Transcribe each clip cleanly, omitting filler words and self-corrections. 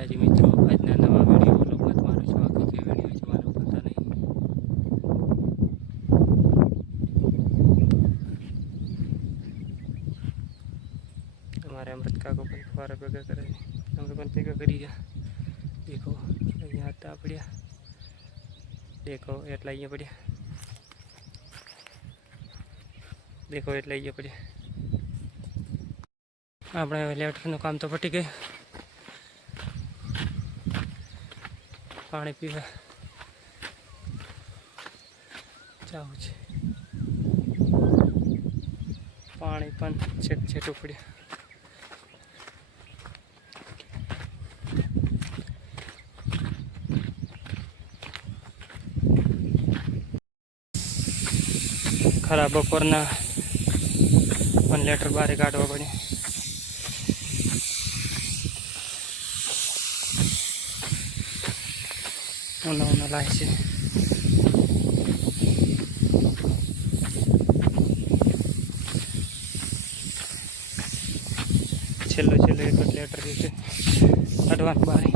માતાજી મિત્રો, આજના નવા વિડીયો વ્લોગમાં તમારું સ્વાગત છે। વિડીયો જોવાનું ભૂલતા નહીં। हमारे अमृत काको पण फवारा भेगा करे, અમે પણ ભેગા કરી ગયા। દેખો અહીંયા હતા પડ્યા, દેખો એટલા અહીંયા પડ્યા, દેખો એટલા અહીંયા પડ્યા। આપણે લેટરનું કામ તો પટી ગયું, પાણી પીવા જાવું છે। પાણી પણ છેટું પડ્યું। खराब बपोरना पण लेटर बारे काढवा पड़े। उन्हा लाय छे, छेल्लो एक लेटर काढवा बारे।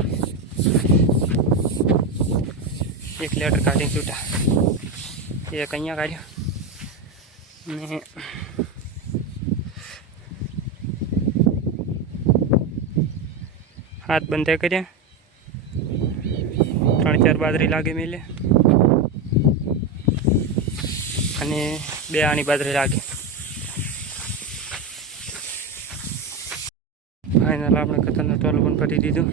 एक लेटर काढ़ी छूटा, एक अँ काढ़ ने हाथ बंधे कर 3-4 बाजरी लागे मिले अने 2 आनी बाजरी लागे। फाइनल आपणे कतरनो टोल पण पटी दीधुं।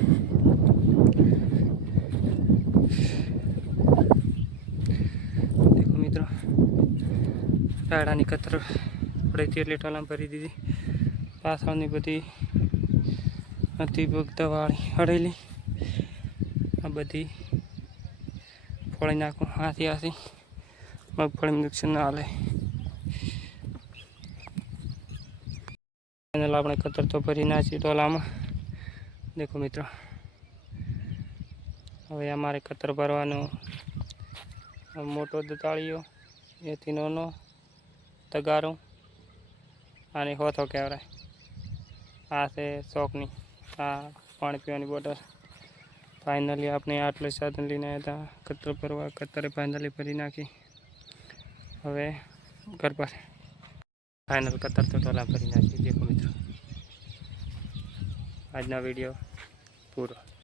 देखो मित्रों, राडानी कतर पड़े थी एटले टोलां भरी दीधी। पाछळनी बधी હતી દવાળી હળેલી, આ બધી ફોડી નાખું હાથી મગફળી નુકસાન ના હાલે। ફાઇનલ આપણે કતર તો ભરી નાખી ટોલામાં। દેખો મિત્રો, હવે અમારે કતર ભરવાનો મોટો દતાળીઓ, એથી નાનો તગારો અને હોથો કહેવાય। આ છે શોખની આ પાણી પીવાની બોટલ। फाइनली आपने आटले साधन लीने आया था कतर भरवा। कतरे फाइनली भरी नाखी, हवे घर पर फाइनल कतर तो टोला भरी नाखी। देखो मित्रों, आजना वीडियो पूरो।